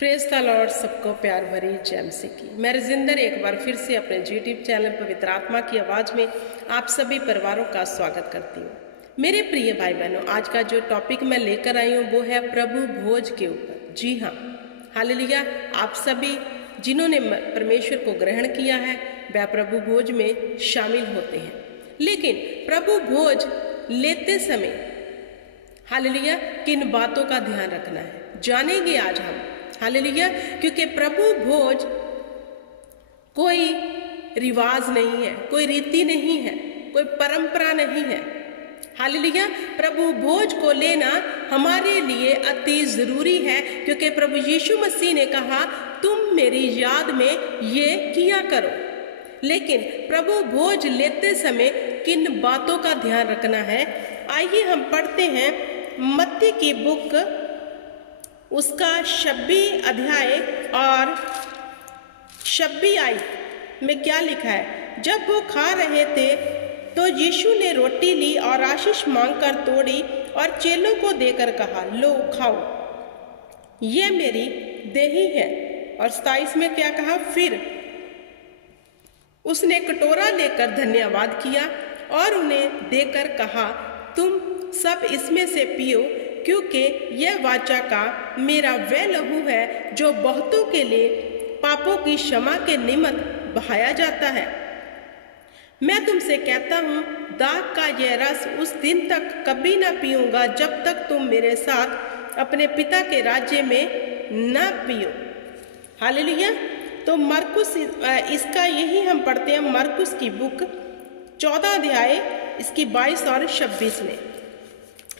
Praise the Lord. सबको प्यार भरी जय मसीह की। मैं रजिंदर एक बार फिर से अपने यूट्यूब चैनल पवित्र आत्मा की आवाज़ में आप सभी परिवारों का स्वागत करती हूँ। मेरे प्रिय भाई बहनों, आज का जो टॉपिक मैं लेकर आई हूँ वो है प्रभु भोज के ऊपर। जी हाँ, हालेलुया। आप सभी जिन्होंने परमेश्वर को ग्रहण किया है वह प्रभु भोज में शामिल होते हैं, लेकिन प्रभु भोज लेते समय हालेलुया किन बातों का ध्यान रखना है जानेंगे आज हम। हालेलुया। क्योंकि प्रभु भोज कोई रिवाज नहीं है, कोई रीति नहीं है, कोई परंपरा नहीं है। हालेलुया। प्रभु भोज को लेना हमारे लिए अति जरूरी है, क्योंकि प्रभु यीशु मसीह ने कहा तुम मेरी याद में ये किया करो। लेकिन प्रभु भोज लेते समय किन बातों का ध्यान रखना है, आइए हम पढ़ते हैं मत्ती की बुक उसका 26 अध्याय और 26 आयत में क्या लिखा है। जब वो खा रहे थे तो यीशु ने रोटी ली और आशीष मांगकर तोड़ी और चेलों को देकर कहा, लो खाओ, ये मेरी देही है। और 27 में क्या कहा, फिर उसने कटोरा लेकर धन्यवाद किया और उन्हें देकर कहा, तुम सब इसमें से पियो, क्योंकि यह वाचा का मेरा वह लहू है जो बहुतों के लिए पापों की क्षमा के निमित्त बहाया जाता है। मैं तुमसे कहता हूँ, दाख का यह रस उस दिन तक कभी ना पीऊंगा जब तक तुम मेरे साथ अपने पिता के राज्य में न पियो। हालेलुया। तो मरकुस इसका यही हम पढ़ते हैं मरकुस की बुक 14 अध्याय इसकी 22 और 26 में।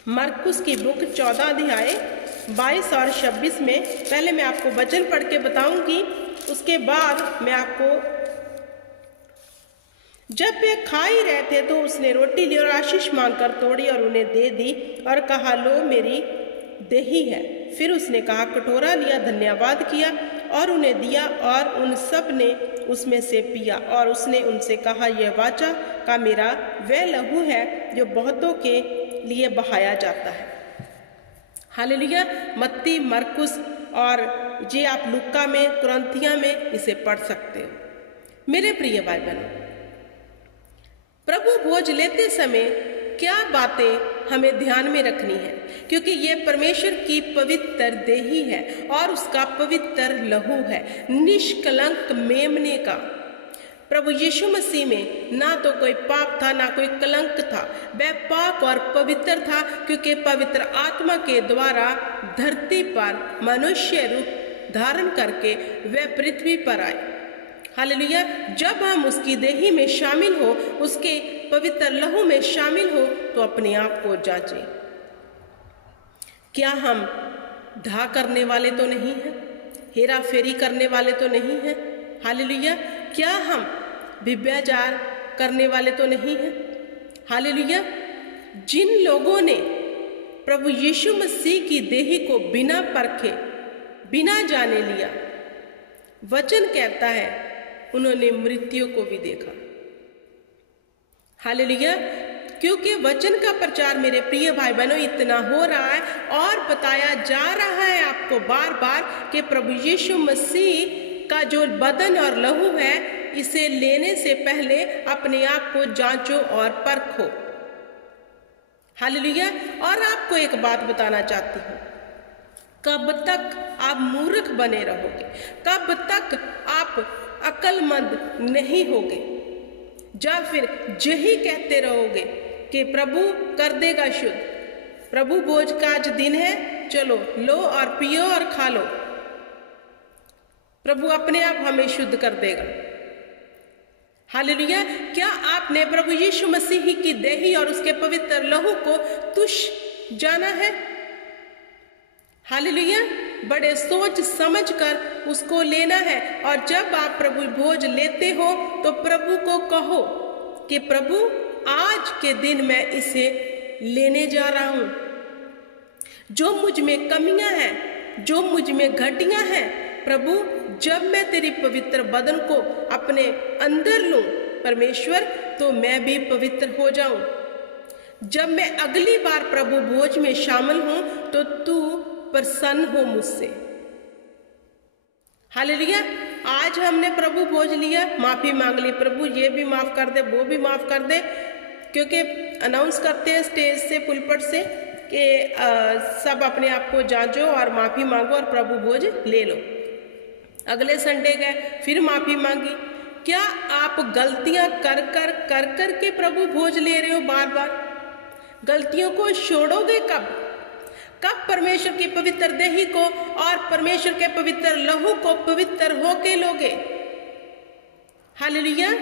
मरकुस की बुक 14 अध्याय 22 और 26 में पहले मैं आपको वचन पढ़ के बताऊंगी, उसके बाद मैं आपको। जब वे खा ही रहे थे तो उसने रोटी ली और आशीष मांगकर तोड़ी और उन्हें दे दी और कहा, लो मेरी देही है। फिर उसने कहा, कटोरा लिया, धन्यवाद किया और उन्हें दिया और उन सब ने उसमें से पिया। और उसने उनसे कहा, यह वाचा का मेरा वह लहू है जो बहुतों के लिए बहाया जाता है। हालेलुया। मत्ती, मरकुस और ये आप लुक्का में, कुरिन्थियों में इसे पढ़ सकते हो। मेरे प्रिय भाई बहनों, प्रभु भोज लेते समय क्या बातें हमें ध्यान में रखनी है, क्योंकि ये परमेश्वर की पवित्र देही है और उसका पवित्र लहू है, निष्कलंक मेमने का। प्रभु यीशु मसीह में ना तो कोई पाप था ना कोई कलंक था, वह पाक और पवित्र था, क्योंकि पवित्र आत्मा के द्वारा धरती पर मनुष्य रूप धारण करके वह पृथ्वी पर आए। हालेलुया। जब हम उसकी देही में शामिल हो, उसके पवित्र लहू में शामिल हो, तो अपने आप को जांचें, क्या हम धा करने वाले तो नहीं हैं, हेरा फेरी करने वाले तो नहीं हैं। हालेलुया। क्या हम व्यभिचार करने वाले तो नहीं हैं। हालेलुया। जिन लोगों ने प्रभु यीशु मसीह की देही को बिना परखे, बिना जाने लिया, वचन कहता है उन्होंने मृत्यु को भी देखा। हालेलुया। क्योंकि वचन का प्रचार मेरे प्रिय भाई बहनों इतना हो रहा है और बताया जा रहा है आपको बार बार कि प्रभु यीशु मसीह का जो बदन और लहू है, इसे लेने से पहले अपने आप को जांचो और परखो। हालेलुया। और आपको एक बात बताना चाहती हूँ, कब तक आप मूर्ख बने रहोगे, कब तक आप अक्लमंद नहीं होगे, या फिर यही कहते रहोगे कि प्रभु कर देगा शुद्ध, प्रभु भोज का आज दिन है, चलो लो और पियो और खा लो, प्रभु अपने आप हमें शुद्ध कर देगा। हालेलुया। क्या आपने प्रभु यीशु मसीह की देही और उसके पवित्र लहू को तुच्छ जाना है? हालेलुया। बड़े सोच समझ कर उसको लेना है। और जब आप प्रभु भोज लेते हो तो प्रभु को कहो कि प्रभु आज के दिन मैं इसे लेने जा रहा हूं, जो मुझ में कमियां हैं, जो मुझ में घटियां हैं, प्रभु जब मैं तेरी पवित्र बदन को अपने अंदर लूं परमेश्वर, तो मैं भी पवित्र हो जाऊं। जब मैं अगली बार प्रभु भोज में शामिल हूं तो तू प्रसन्न हो मुझसे। हालेलुया। आज हमने प्रभु भोज लिया, माफी मांग ली, प्रभु ये भी माफ कर दे, वो भी माफ कर दे, क्योंकि अनाउंस करते हैं स्टेज से, पुलपट से कि सब अपने आप को जांचो और माफी मांगो और प्रभु भोज ले लो। अगले संडे गए, फिर माफी मांगी। क्या आप गलतियां कर कर के प्रभु भोज ले रहे हो बार बार? गलतियों को छोड़ोगे कब? कब परमेश्वर की पवित्र देही को और परमेश्वर के पवित्र लहू को पवित्र होके लोगे? हालेलुया।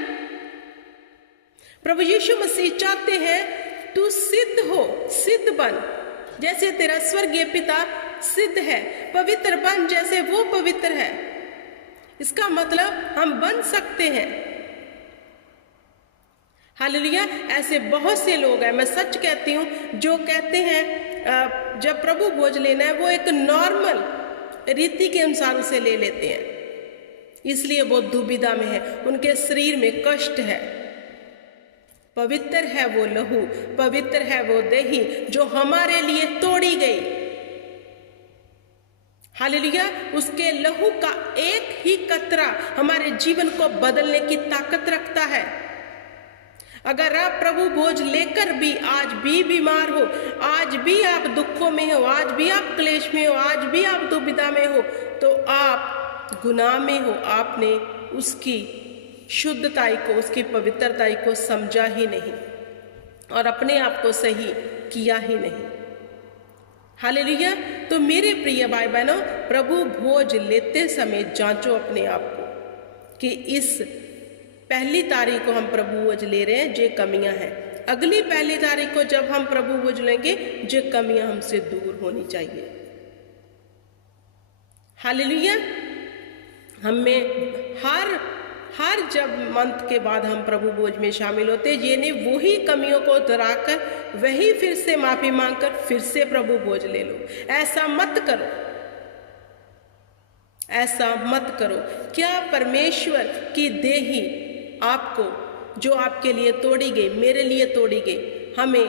प्रभु यीशु मसीह चाहते हैं तू सिद्ध हो, सिद्ध बन जैसे तेरा स्वर्गीय पिता सिद्ध है, पवित्र बन जैसे वो पवित्र है। इसका मतलब हम बन सकते हैं। हालेलुया। ऐसे बहुत से लोग हैं, मैं सच कहती हूँ, जो कहते हैं जब प्रभु भोज लेना है वो एक नॉर्मल रीति के अनुसार उसे ले लेते हैं, इसलिए वो दुविधा में है, उनके शरीर में कष्ट है। पवित्र है वो लहू, पवित्र है वो देही जो हमारे लिए तोड़ी गई। हालेलुया। उसके लहू का एक ही कतरा हमारे जीवन को बदलने की ताकत रखता है। अगर आप प्रभु भोज लेकर भी आज भी बीमार हो, आज भी आप दुखों में हो, आज भी आप क्लेश में हो, आज भी आप दुविधा में हो, तो आप गुनाह में हो। आपने उसकी शुद्धताई को, उसकी पवित्रताई को समझा ही नहीं और अपने आप को सही किया ही नहीं। हालेलुया। तो मेरे प्रिय भाई बहनों, प्रभु भोज लेते समय जांचो अपने आप को कि इस पहली तारीख को हम प्रभु भोज ले रहे हैं, जो कमियां हैं। अगली पहली तारीख को जब हम प्रभु भोज लेंगे, जो कमियां हमसे दूर होनी चाहिए। हालेलुया। हमें हर जब मंथ के बाद हम प्रभु भोज में शामिल होते, ये नहीं वही कमियों को दोहराकर वही फिर से माफी मांगकर फिर से प्रभु भोज ले लो। ऐसा मत करो, ऐसा मत करो। क्या परमेश्वर की देही आपको, जो आपके लिए तोड़ी गई, मेरे लिए तोड़ी गई, हमें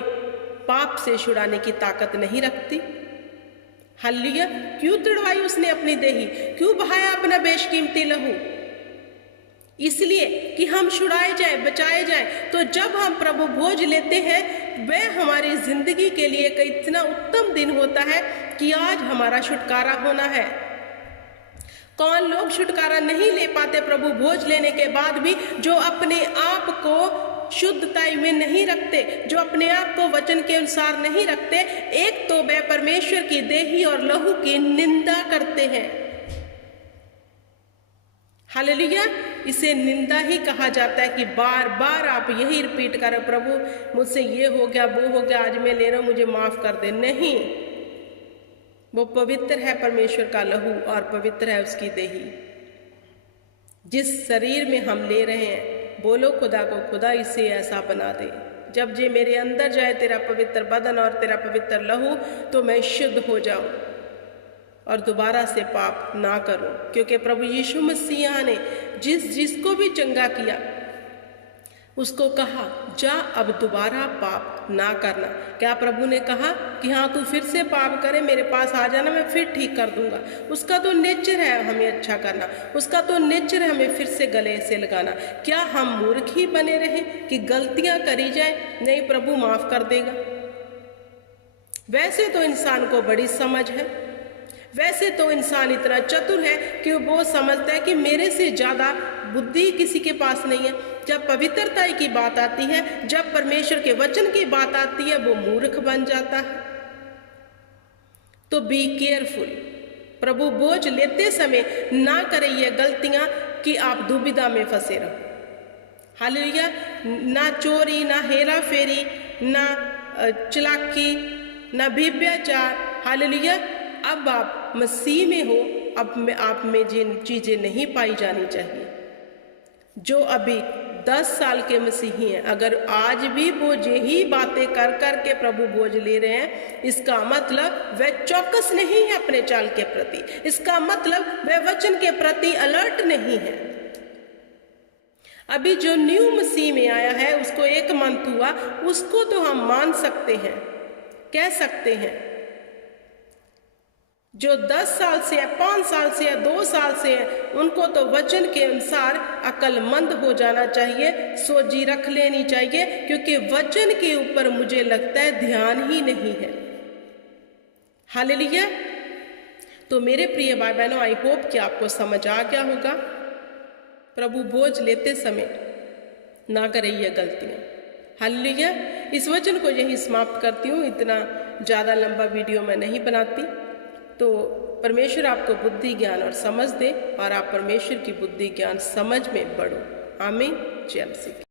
पाप से छुड़ाने की ताकत नहीं रखती? हालेलुया। क्यों तोड़वाई उसने अपनी देही? क्यों बहाया अपना बेशकीमती लहू? इसलिए कि हम छुड़ाए जाए, बचाए जाए। तो जब हम प्रभु भोज लेते हैं, वह हमारी जिंदगी के लिए एक इतना उत्तम दिन होता है कि आज हमारा छुटकारा होना है। कौन लोग छुटकारा नहीं ले पाते प्रभु भोज लेने के बाद भी? जो अपने आप को शुद्धताई में नहीं रखते, जो अपने आप को वचन के अनुसार नहीं रखते। एक तो वे परमेश्वर की देही और लहू की निंदा करते हैं। हालेलुया। इसे निंदा ही कहा जाता है कि बार बार आप यही रिपीट करो, प्रभु मुझसे ये हो गया, वो हो गया, आज मैं ले रहा हूं, मुझे माफ कर दे। नहीं, वो पवित्र है परमेश्वर का लहू और पवित्र है उसकी देही। जिस शरीर में हम ले रहे हैं, बोलो खुदा को, खुदा इसे ऐसा बना दे, जब जे मेरे अंदर जाए तेरा पवित्र बदन और तेरा पवित्र लहू, तो मैं शुद्ध हो जाऊं और दोबारा से पाप ना करूं। क्योंकि प्रभु यीशु मसीह ने जिसको भी चंगा किया, उसको कहा जा अब दोबारा पाप ना करना। क्या प्रभु ने कहा कि हाँ तू फिर से पाप करे, मेरे पास आ जाना, मैं फिर ठीक कर दूंगा? उसका तो नेचर है हमें अच्छा करना, उसका तो नेचर है हमें फिर से गले से लगाना। क्या हम मूर्ख ही बने रहें कि गलतियां करी जाए, नहीं प्रभु माफ कर देगा? वैसे तो इंसान को बड़ी समझ है, वैसे तो इंसान इतना चतुर है कि वो समझता है कि मेरे से ज्यादा बुद्धि किसी के पास नहीं है। जब पवित्रता की बात आती है, जब परमेश्वर के वचन की बात आती है, वो मूर्ख बन जाता है। तो बी केयरफुल। प्रभु भोज लेते समय ना करें ये गलतियां कि आप दुविधा में फंसे रहो। हालेलुया। ना चोरी, ना हेरा फेरी, ना चालाकी, ना व्यभिचार। हालेलुया। अब आप मसीह में हो, अब आप में जिन चीजें नहीं पाई जानी चाहिए। जो अभी 10 साल के मसीही हैं, अगर आज भी वो यही बातें कर कर के प्रभु भोज ले रहे हैं, इसका मतलब वह चौकस नहीं है अपने चाल के प्रति, इसका मतलब वह वचन के प्रति अलर्ट नहीं है। अभी जो न्यू मसीह में आया है, उसको 1 मंथ हुआ, उसको तो हम मान सकते हैं, कह सकते हैं जो 10 साल से है, 5 साल से है, 2 साल से है, उनको तो वचन के अनुसार अक्लमंद हो जाना चाहिए, सोजी रख लेनी चाहिए, क्योंकि वचन के ऊपर मुझे लगता है ध्यान ही नहीं है। हालेलुया। तो मेरे प्रिय भाई बहनों, आई होप कि आपको समझ आ गया होगा। प्रभु बोझ लेते समय ना करें ये गलतियाँ। हालेलुया। इस वचन को यही समाप्त करती हूँ, इतना ज़्यादा लंबा वीडियो मैं नहीं बनाती। तो परमेश्वर आपको बुद्धि ज्ञान और समझ दे और आप परमेश्वर की बुद्धि ज्ञान समझ में बढ़ो। आमीन। जय मसीह।